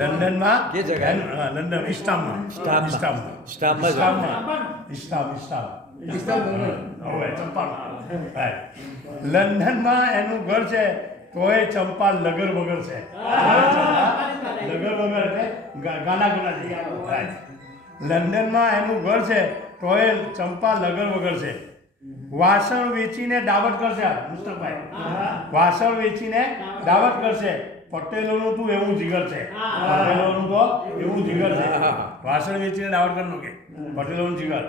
લંડનમાં કે જગ્યાએ? લંડન ઇસ્ટામમાં લંડનમાં એનું ઘર છે તો એ ચંપા લગર વગર છે. લગર વગર એટલે ગાના ગુના છે. લંડનમાં એનું ઘર છે તો એ ચંપા લગર વગર છે. વાસણ વેચીને દાવત કરશે મુસ્તફભાઈ, વાસણ વેચીને દાવત કરશે. પટેલોનું તું એવું જીગર છે, પટેલોનું તો એવું જીગર છે. વાસણ વેચીને દાવત કરનો કે પટેલોનું જીગર.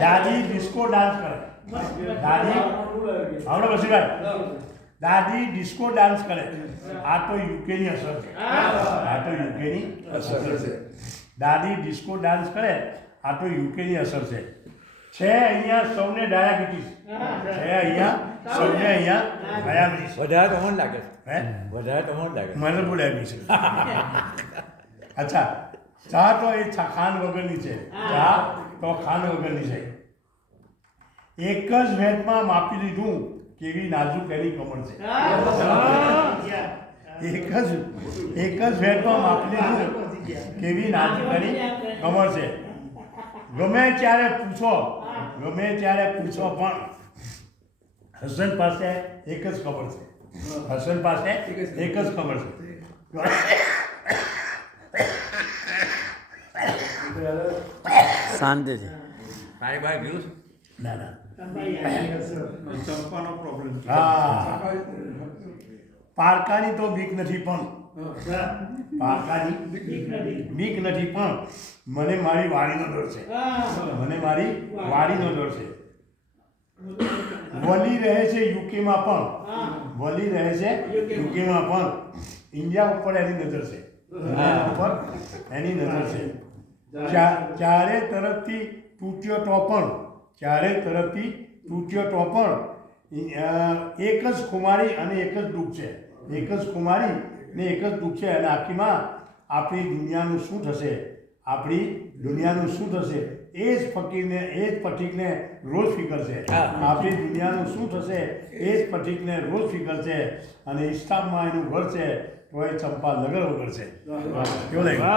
દાદી ડિસ્કો ડાન્સ કરે. દાદી આવડે પછી દાદી ડિસ્કો ડાન્સ કરે. આ તો યુકેની અસર છે. આ તો યુકેની અસર છે. દાદી ડિસ્કો ડાન્સ કરે. આ તો યુકેની અસર છે. અહીંયા સૌને ડાયાબિટીસ છે. અહીંયા ડાયાબિટીસ વધારે તો મને લાગે છે. હે વધારે તો મને લાગે મને બહુ ડાયાબિટીસ. અચ્છા, ચા તો એ ખાંડ વગરની છે. ચા તો ખાંડ વગરની છે. એક જ વેટમાં માપી લીધું કેવી નાજુક એની કમર છે. એક જ વેટમાં માપી લીધું કેવી નાજુક એની કમર છે. ગમે ત્યારે પૂછો પણ હસન પાસે એક જ ખબર છે. હસન પાસે એક જ ખબર છે. શાંતિ છે. ભાઈ ભાઈ ગયું છે? ના ના ચંપાનો પ્રોબ્લેમ. હા, પારકાની તો બીક નથી પણ પારકાની બીક નથી પણ મને મારી વાડીનો ડર છે. મને મારી વાડીનો ડર છે. વલી રહે છે યુકેમાં પણ ઇન્ડિયા ઉપર એની નજર છે. ઇન્ડિયા ઉપર એની નજર છે. ચારે તરફથી તૂટ્યો તો પણ એક જ ખુમારી અને એક જ દુઃખ છે. અને આખીમાં આપણી દુનિયાનું શું થશે? એ જ પથિકને રોજ ફિકર છે. આપણી દુનિયાનું શું થશે એ જ પથિકને રોજ ફિકર છે. અને ઇસ્લામમાં એનું ઘર છે તો એ ચંપા લગર વગર છે. કેવું લાગ્યું?